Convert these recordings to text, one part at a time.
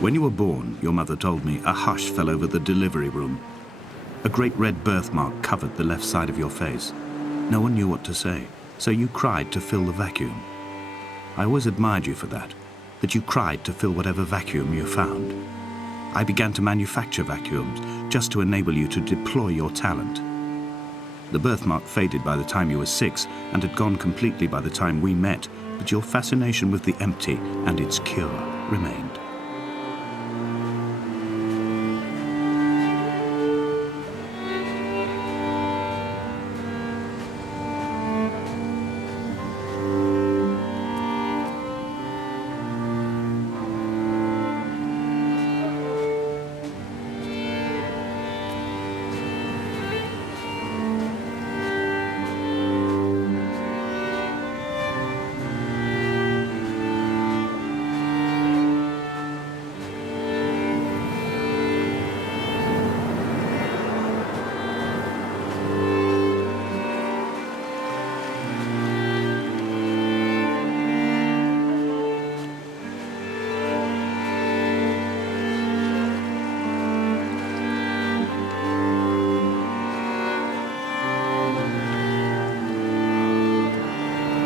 When you were born, your mother told me, a hush fell over the delivery room. A great red birthmark covered the left side of your face. No one knew what to say, so you cried to fill the vacuum. I always admired you for that you cried to fill whatever vacuum you found. I began to manufacture vacuums just to enable you to deploy your talent. The birthmark faded by the time you were 6 and had gone completely by the time we met, but your fascination with the empty and its cure remained.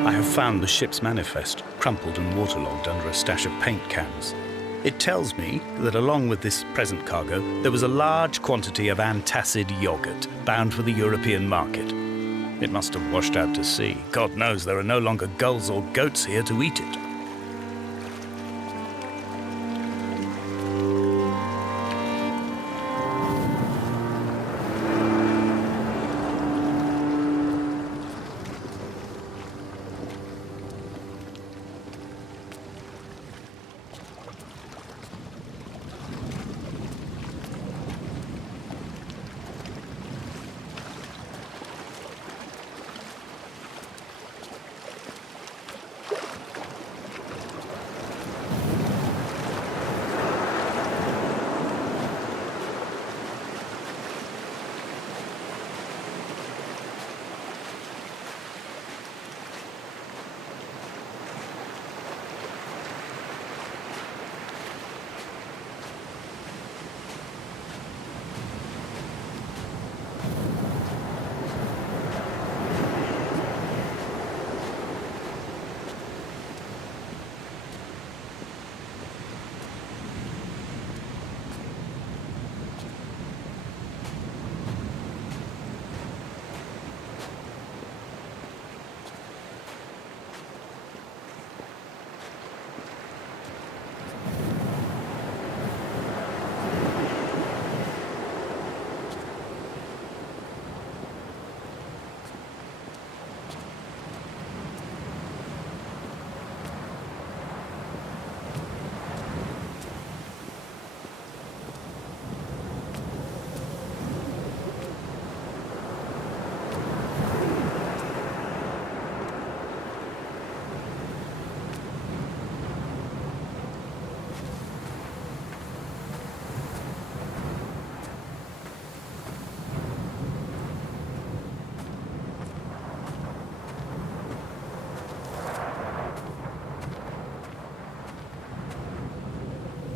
I have found the ship's manifest, crumpled and waterlogged under a stash of paint cans. It tells me that along with this present cargo, there was a large quantity of antacid yogurt bound for the European market. It must have washed out to sea. God knows there are no longer gulls or goats here to eat it.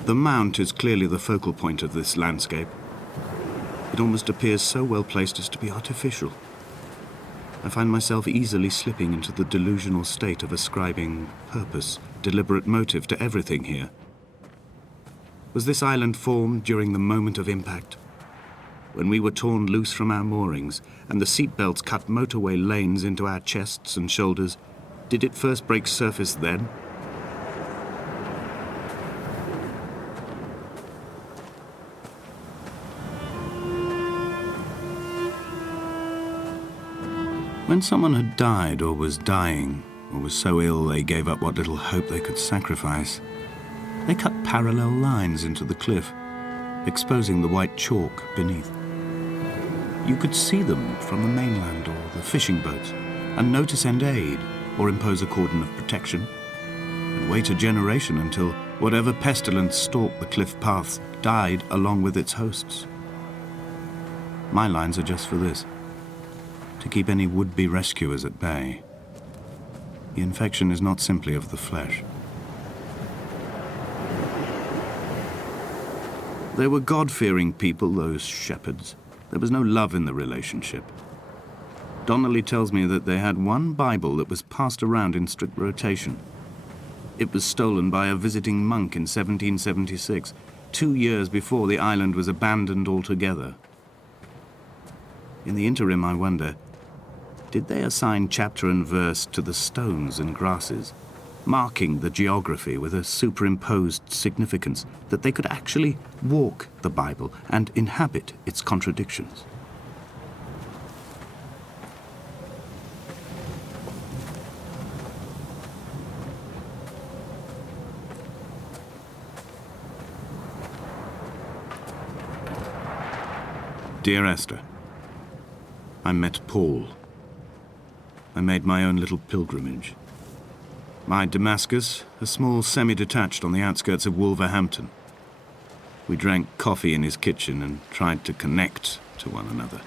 The mount is clearly the focal point of this landscape. It almost appears so well placed as to be artificial. I find myself easily slipping into the delusional state of ascribing purpose, deliberate motive to everything here. Was this island formed during the moment of impact? When we were torn loose from our moorings and the seatbelts cut motorway lanes into our chests and shoulders, did it first break surface then? When someone had died or was dying, or was so ill they gave up what little hope they could sacrifice, they cut parallel lines into the cliff, exposing the white chalk beneath. You could see them from the mainland or the fishing boats, and know to send aid or impose a cordon of protection, and wait a generation until whatever pestilence stalked the cliff paths died along with its hosts. My lines are just for this: to keep any would-be rescuers at bay. The infection is not simply of the flesh. They were God-fearing people, those shepherds. There was no love in the relationship. Donnelly tells me that they had one Bible that was passed around in strict rotation. It was stolen by a visiting monk in 1776, 2 years before the island was abandoned altogether. In the interim, I wonder, did they assign chapter and verse to the stones and grasses, marking the geography with a superimposed significance that they could actually walk the Bible and inhabit its contradictions? Dear Esther, I met Paul. I made my own little pilgrimage. My Damascus, a small semi-detached on the outskirts of Wolverhampton. We drank coffee in his kitchen and tried to connect to one another.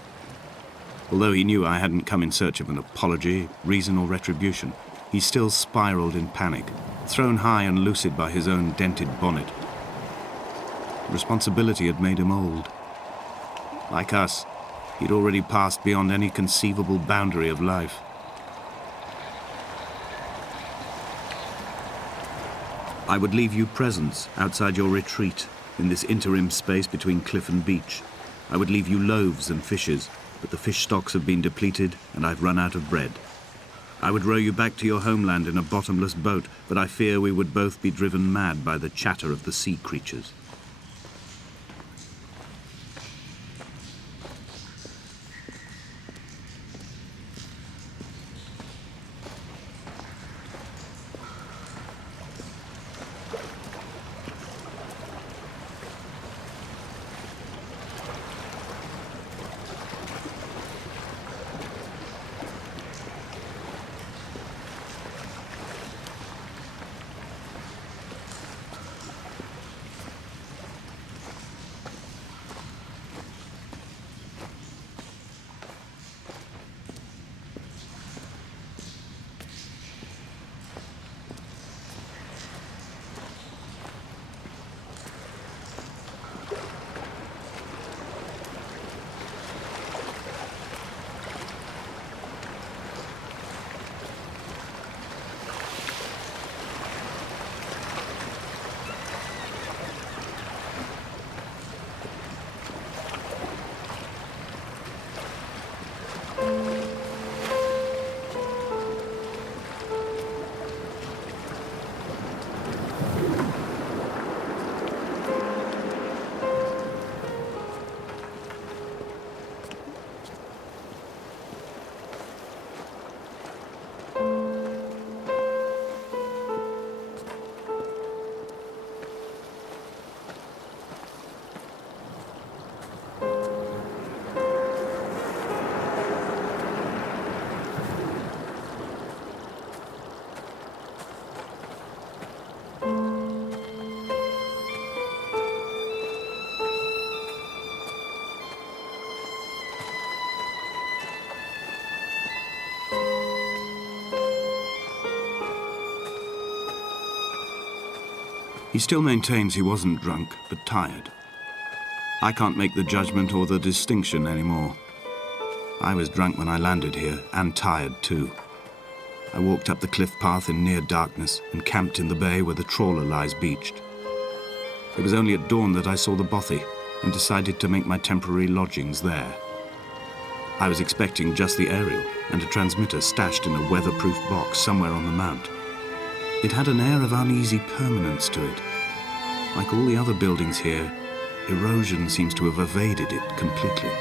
Although he knew I hadn't come in search of an apology, reason or retribution, he still spiraled in panic, thrown high and lucid by his own dented bonnet. Responsibility had made him old. Like us, he'd already passed beyond any conceivable boundary of life. I would leave you presents outside your retreat in this interim space between cliff and beach. I would leave you loaves and fishes, but the fish stocks have been depleted and I've run out of bread. I would row you back to your homeland in a bottomless boat, but I fear we would both be driven mad by the chatter of the sea creatures. He still maintains he wasn't drunk, but tired. I can't make the judgment or the distinction anymore. I was drunk when I landed here, and tired too. I walked up the cliff path in near darkness and camped in the bay where the trawler lies beached. It was only at dawn that I saw the bothy and decided to make my temporary lodgings there. I was expecting just the aerial and a transmitter stashed in a weatherproof box somewhere on the mount. It had an air of uneasy permanence to it. Like all the other buildings here, erosion seems to have evaded it completely.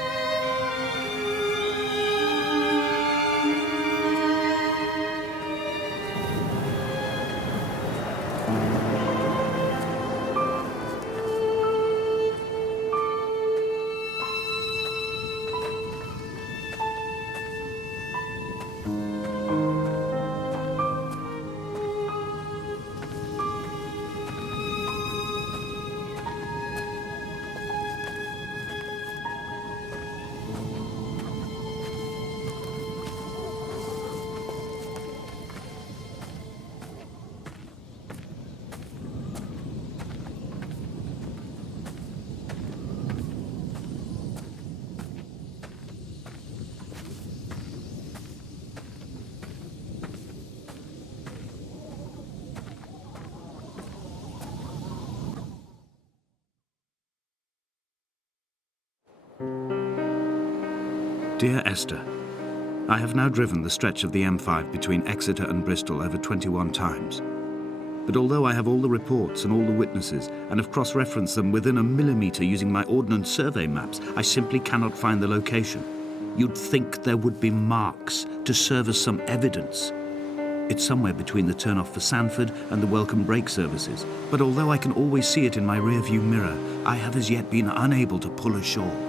Dear Esther, I have now driven the stretch of the M5 between Exeter and Bristol over 21 times. But although I have all the reports and all the witnesses and have cross-referenced them within a millimetre using my Ordnance Survey maps, I simply cannot find the location. You'd think there would be marks to serve as some evidence. It's somewhere between the turn-off for Sanford and the welcome brake services. But although I can always see it in my rear-view mirror, I have as yet been unable to pull ashore.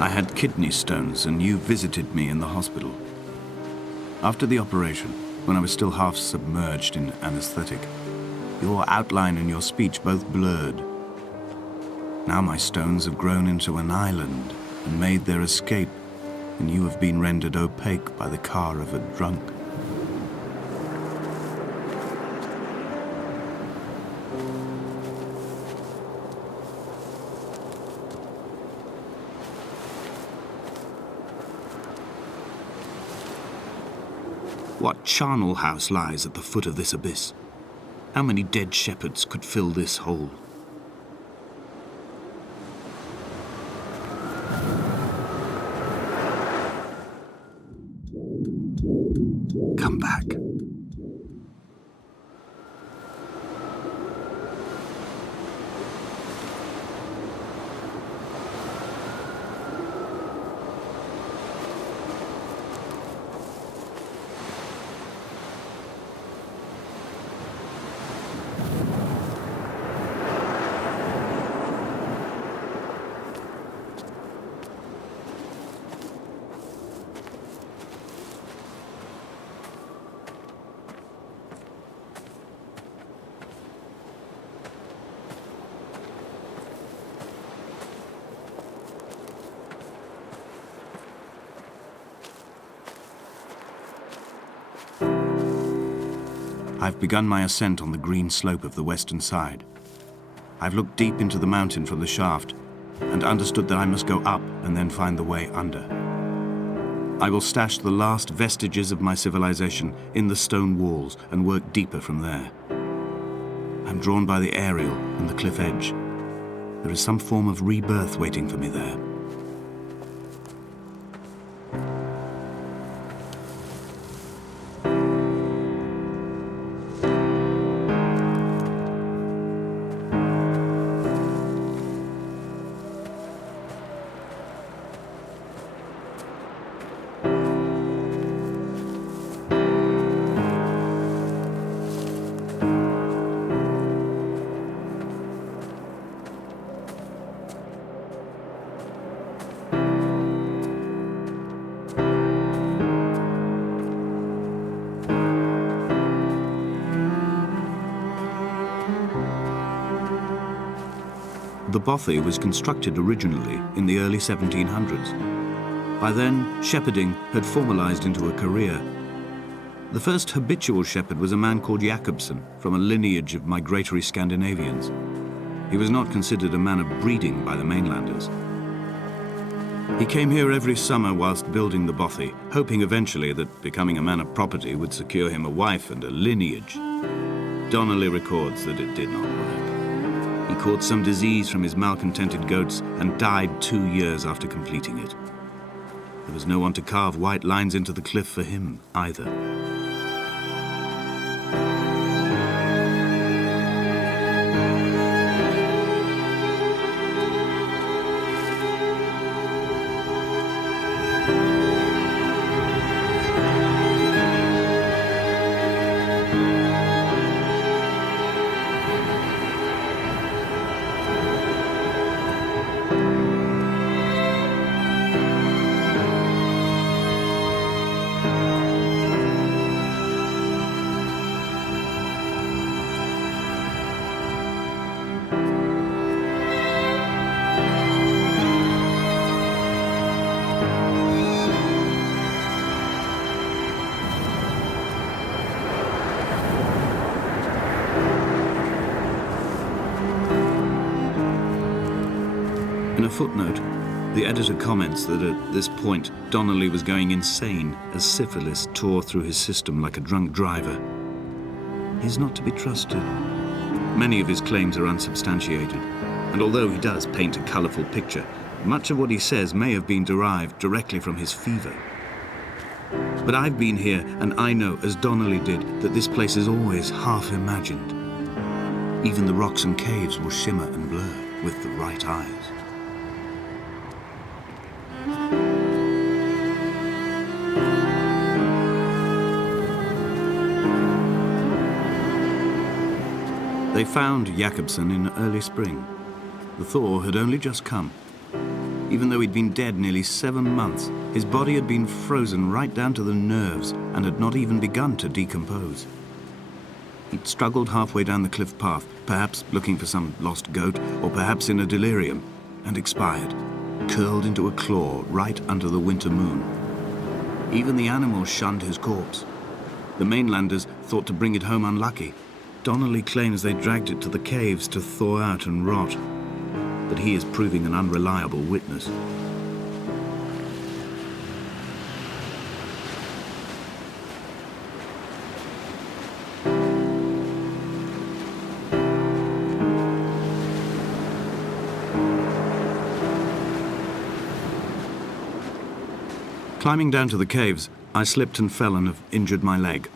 I had kidney stones and you visited me in the hospital. After the operation, when I was still half submerged in anesthetic, your outline and your speech both blurred. Now my stones have grown into an island and made their escape, and you have been rendered opaque by the car of a drunk. What charnel house lies at the foot of this abyss? How many dead shepherds could fill this hole? Come back. I've begun my ascent on the green slope of the western side. I've looked deep into the mountain from the shaft and understood that I must go up and then find the way under. I will stash the last vestiges of my civilization in the stone walls and work deeper from there. I'm drawn by the aerial and the cliff edge. There is some form of rebirth waiting for me there. The bothy was constructed originally in the early 1700s. By then, shepherding had formalized into a career. The first habitual shepherd was a man called Jakobsen, from a lineage of migratory Scandinavians. He was not considered a man of breeding by the mainlanders. He came here every summer whilst building the bothy, hoping eventually that becoming a man of property would secure him a wife and a lineage. Donnelly records that it did not work. He caught some disease from his malcontented goats and died 2 years after completing it. There was no one to carve white lines into the cliff for him either. In a footnote, the editor comments that at this point, Donnelly was going insane as syphilis tore through his system like a drunk driver. He's not to be trusted. Many of his claims are unsubstantiated, and although he does paint a colourful picture, much of what he says may have been derived directly from his fever. But I've been here, and I know, as Donnelly did, that this place is always half imagined. Even the rocks and caves will shimmer and blur with the right eyes. They found Jakobsen in early spring. The thaw had only just come. Even though he'd been dead nearly 7 months, his body had been frozen right down to the nerves and had not even begun to decompose. He'd struggled halfway down the cliff path, perhaps looking for some lost goat, or perhaps in a delirium, and expired, curled into a claw right under the winter moon. Even the animals shunned his corpse. The mainlanders thought to bring it home unlucky. Donnelly claims they dragged it to the caves to thaw out and rot, but he is proving an unreliable witness. Climbing down to the caves, I slipped and fell and have injured my leg.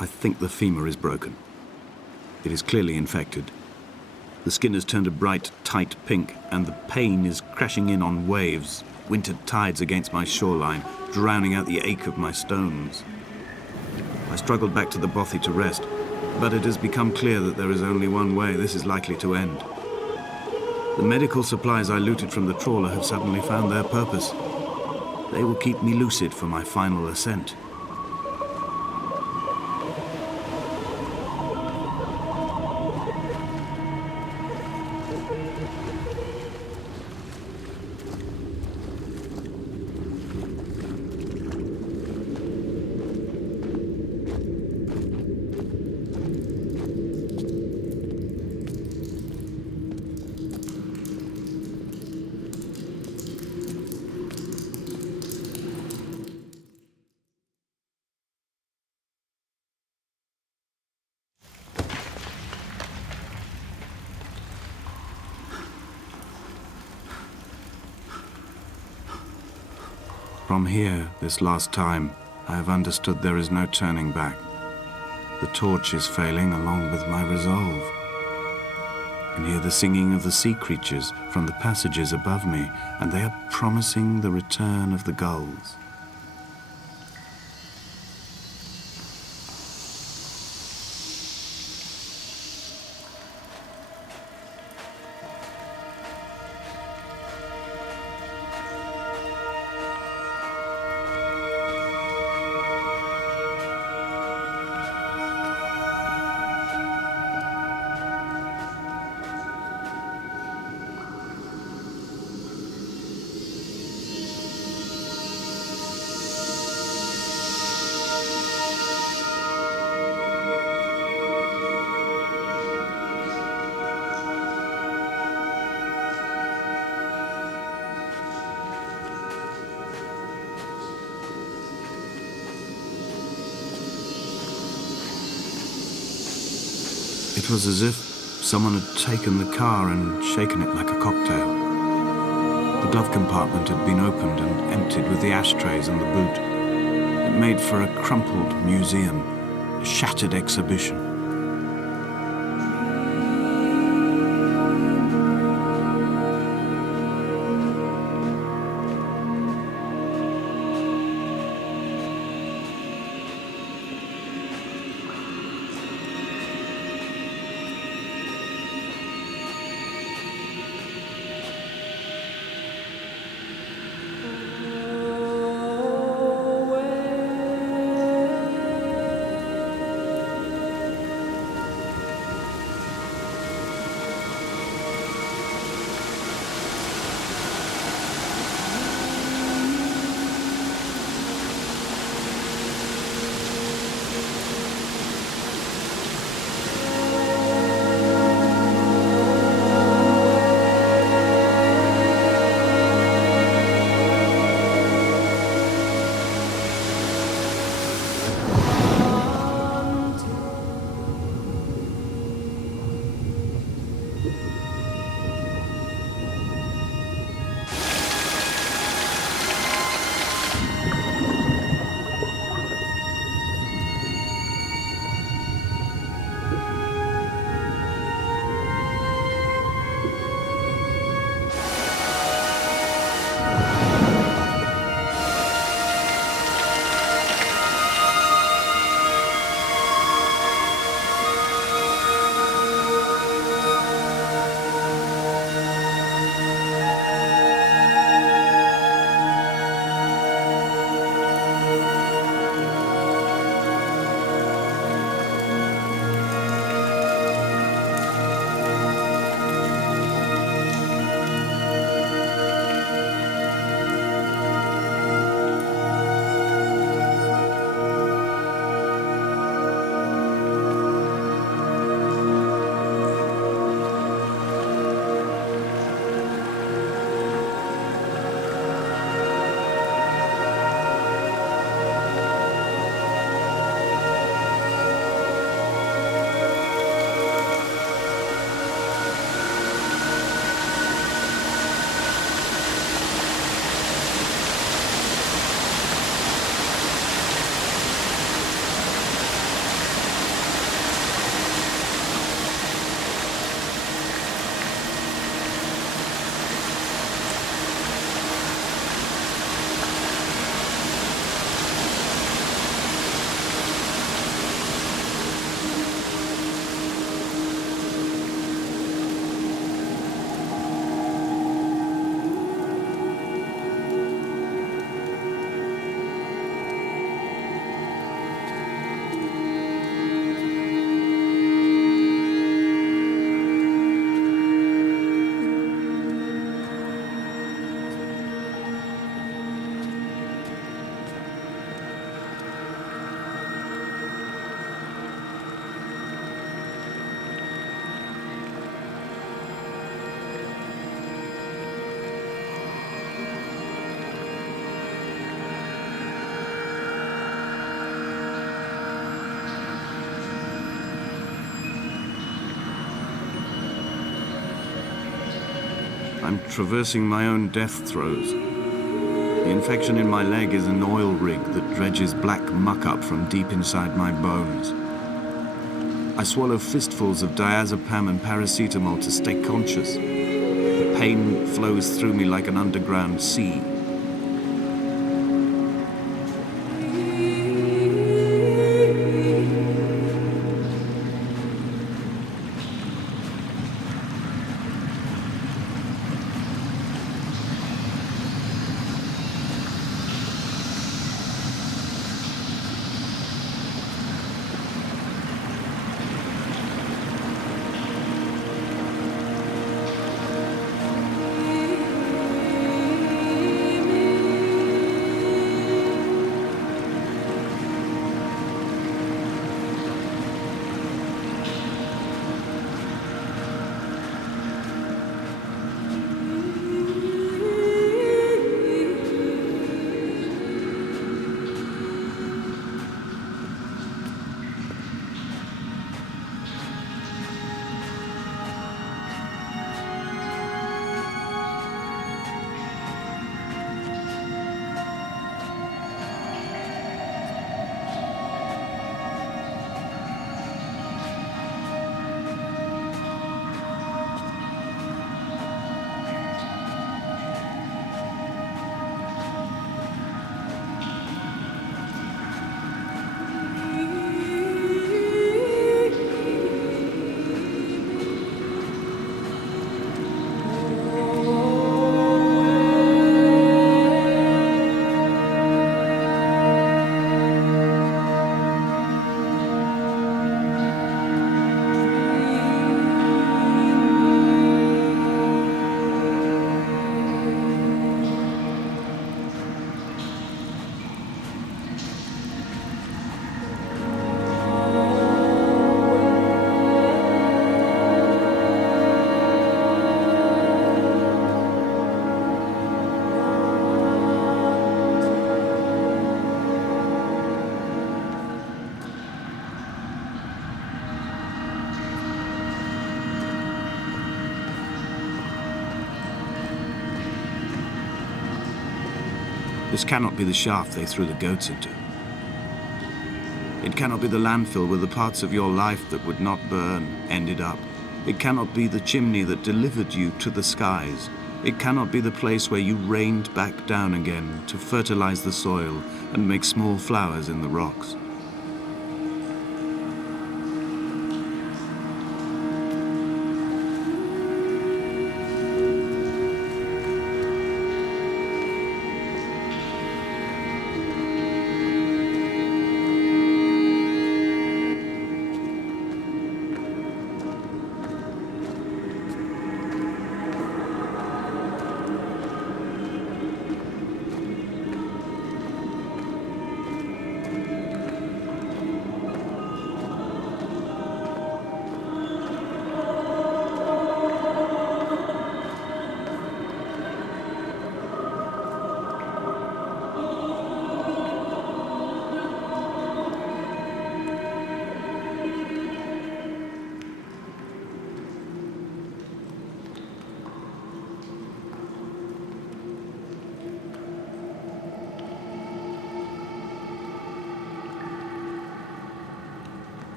I think the femur is broken. It is clearly infected. The skin has turned a bright, tight pink, and the pain is crashing in on waves, winter tides against my shoreline, drowning out the ache of my stones. I struggled back to the bothy to rest, but it has become clear that there is only one way this is likely to end. The medical supplies I looted from the trawler have suddenly found their purpose. They will keep me lucid for my final ascent. From here, this last time, I have understood there is no turning back. The torch is failing along with my resolve. I can hear the singing of the sea creatures from the passages above me, and they are promising the return of the gulls. It was as if someone had taken the car and shaken it like a cocktail. The glove compartment had been opened and emptied with the ashtrays and the boot. It made for a crumpled museum, a shattered exhibition. I'm traversing my own death throes. The infection in my leg is an oil rig that dredges black muck up from deep inside my bones. I swallow fistfuls of diazepam and paracetamol to stay conscious. The pain flows through me like an underground sea. This cannot be the shaft they threw the goats into. It cannot be the landfill where the parts of your life that would not burn ended up. It cannot be the chimney that delivered you to the skies. It cannot be the place where you rained back down again to fertilize the soil and make small flowers in the rocks.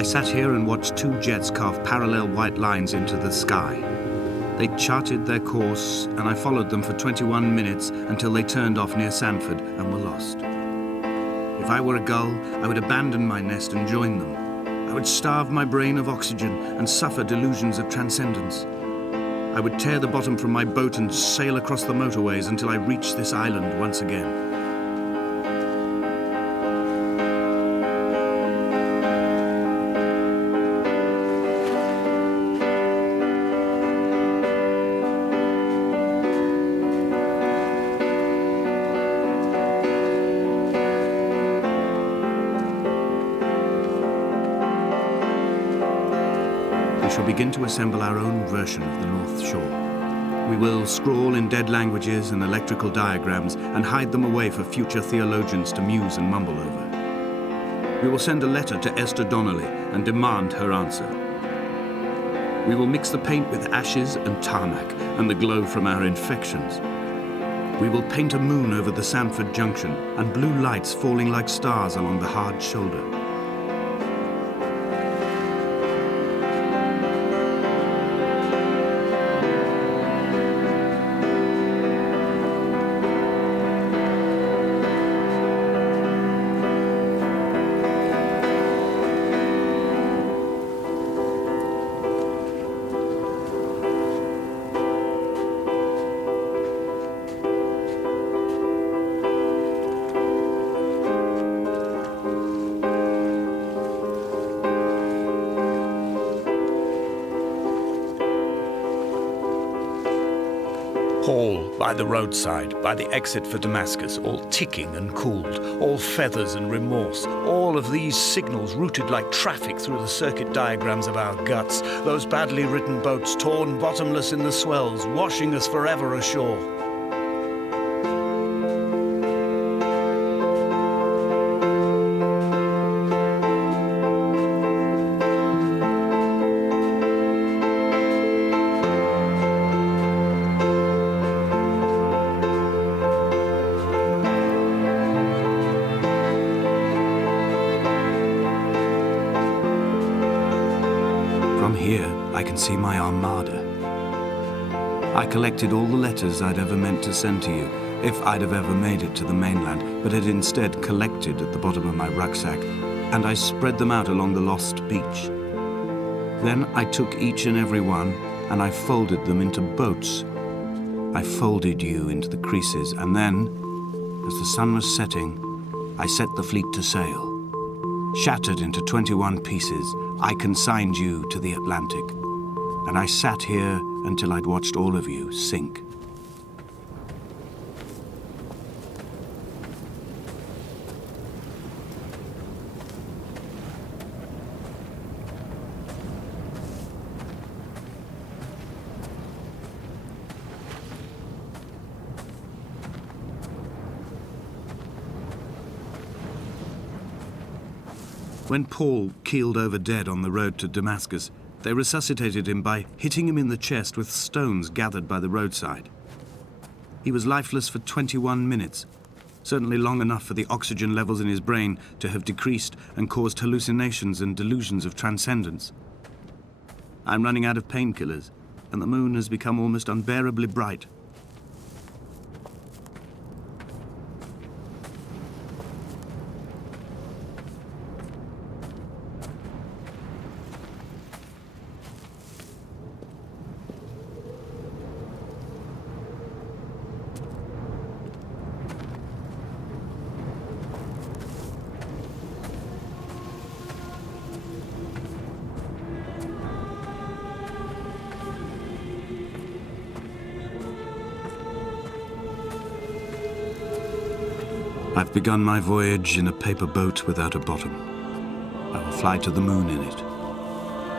I sat here and watched two jets carve parallel white lines into the sky. They charted their course, and I followed them for 21 minutes until they turned off near Sanford and were lost. If I were a gull, I would abandon my nest and join them. I would starve my brain of oxygen and suffer delusions of transcendence. I would tear the bottom from my boat and sail across the motorways until I reached this island once again. shall begin to assemble our own version of the North Shore. We will scrawl in dead languages and electrical diagrams and hide them away for future theologians to muse and mumble over. We will send a letter to Esther Donnelly and demand her answer. We will mix the paint with ashes and tarmac and the glow from our infections. We will paint a moon over the Sanford Junction and blue lights falling like stars along the hard shoulder. Paul, by the roadside, by the exit for Damascus, all ticking and cooled, all feathers and remorse, all of these signals routed like traffic through the circuit diagrams of our guts, those badly written boats torn bottomless in the swells, washing us forever ashore. From here, I can see my armada. I collected all the letters I'd ever meant to send to you, if I'd have ever made it to the mainland, but had instead collected at the bottom of my rucksack, and I spread them out along the lost beach. Then I took each and every one, and I folded them into boats. I folded you into the creases, and then, as the sun was setting, I set the fleet to sail. Shattered into 21 pieces, I consigned you to the Atlantic, and I sat here until I'd watched all of you sink. When Paul keeled over dead on the road to Damascus, they resuscitated him by hitting him in the chest with stones gathered by the roadside. He was lifeless for 21 minutes, certainly long enough for the oxygen levels in his brain to have decreased and caused hallucinations and delusions of transcendence. I'm running out of painkillers, and the moon has become almost unbearably bright. I've begun my voyage in a paper boat without a bottom. I will fly to the moon in it.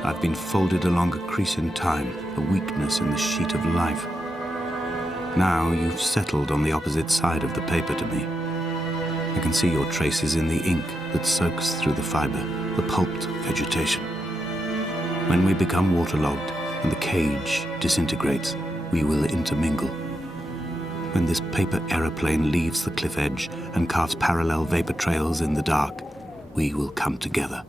I've been folded along a crease in time, a weakness in the sheet of life. Now you've settled on the opposite side of the paper to me. I can see your traces in the ink that soaks through the fiber, the pulped vegetation. When we become waterlogged and the cage disintegrates, we will intermingle. When this paper aeroplane leaves the cliff edge and carves parallel vapor trails in the dark, we will come together.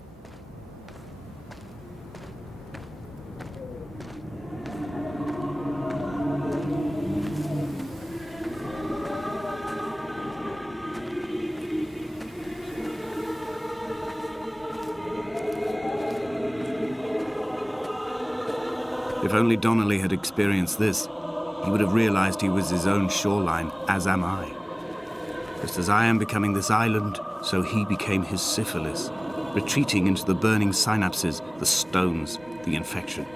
If only Donnelly had experienced this, he would have realized he was his own shoreline, as am I. Just as I am becoming this island, so he became his syphilis, retreating into the burning synapses, the stones, the infection.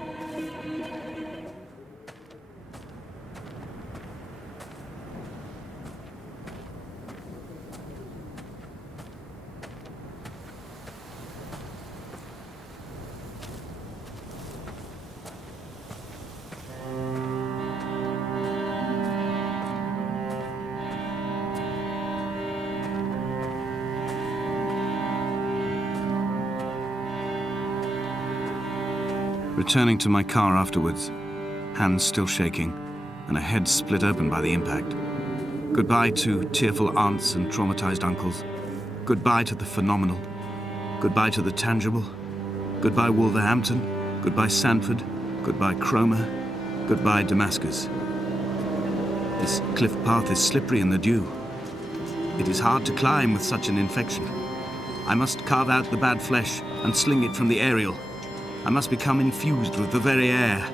Returning to my car afterwards, hands still shaking, and a head split open by the impact. Goodbye to tearful aunts and traumatized uncles. Goodbye to the phenomenal. Goodbye to the tangible. Goodbye Wolverhampton. Goodbye Sanford. Goodbye Cromer. Goodbye Damascus. This cliff path is slippery in the dew. It is hard to climb with such an infection. I must carve out the bad flesh and sling it from the aerial. I must become infused with the very air.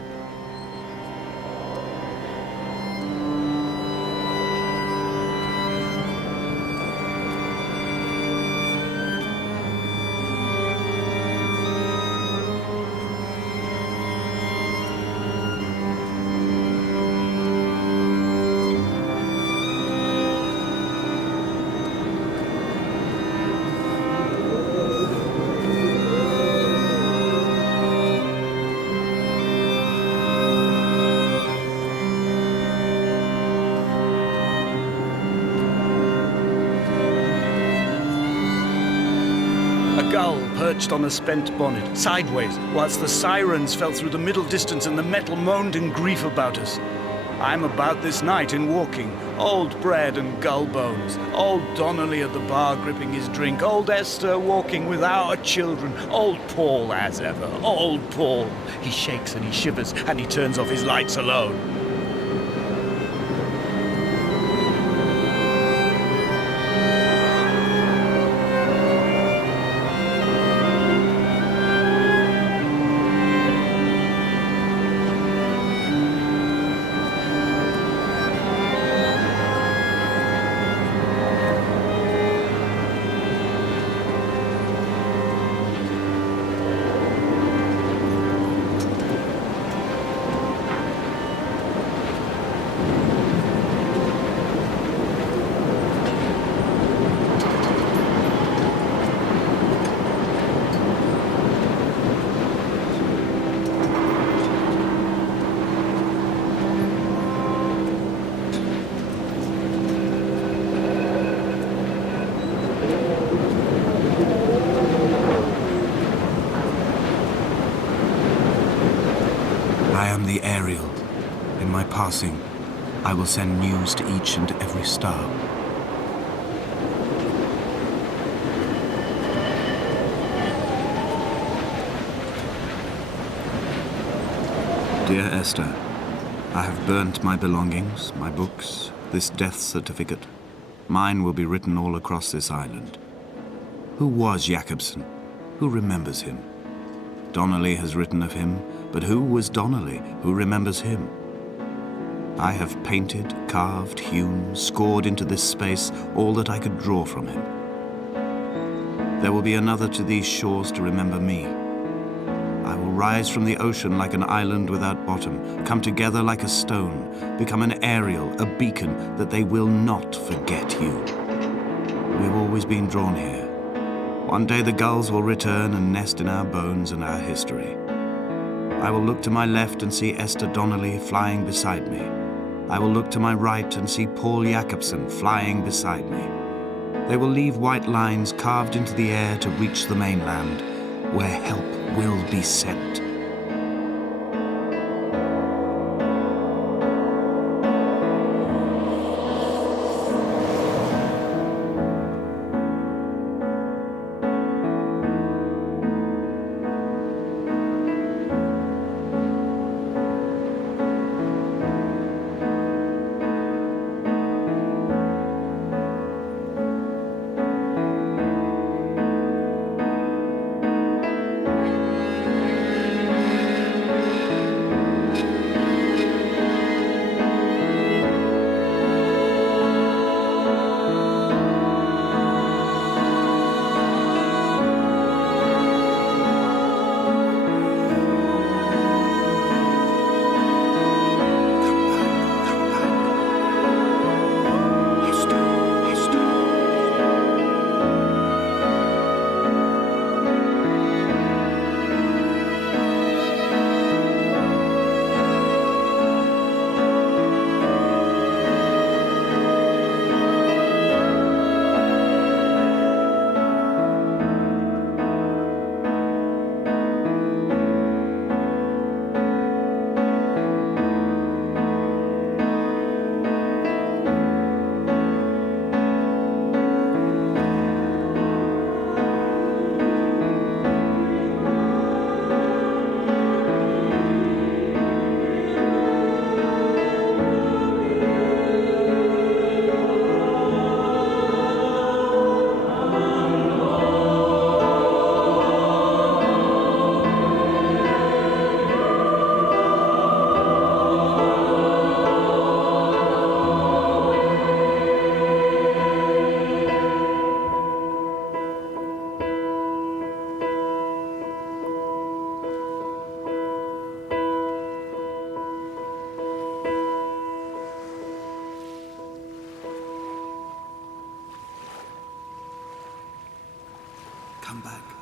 A gull perched on a spent bonnet, sideways, whilst the sirens fell through the middle distance and the metal moaned in grief about us. I'm about this night in walking, old bread and gull bones, old Donnelly at the bar gripping his drink, old Esther walking with our children, old Paul as ever, old Paul. He shakes and he shivers and he turns off his lights alone. I am the aerial. In my passing, I will send news to each and every star. Dear Esther, I have burnt my belongings, my books, this death certificate. Mine will be written all across this island. Who was Jakobsen? Who remembers him? Donnelly has written of him, but who was Donnelly? Who remembers him? I have painted, carved, hewn, scored into this space all that I could draw from him. There will be another to these shores to remember me. I will rise from the ocean like an island without bottom, come together like a stone, become an aerial, a beacon that they will not forget you. We've always been drawn here. One day the gulls will return and nest in our bones and our history. I will look to my left and see Esther Donnelly flying beside me. I will look to my right and see Paul Jakobsen flying beside me. They will leave white lines carved into the air to reach the mainland, where help will be sent. come back.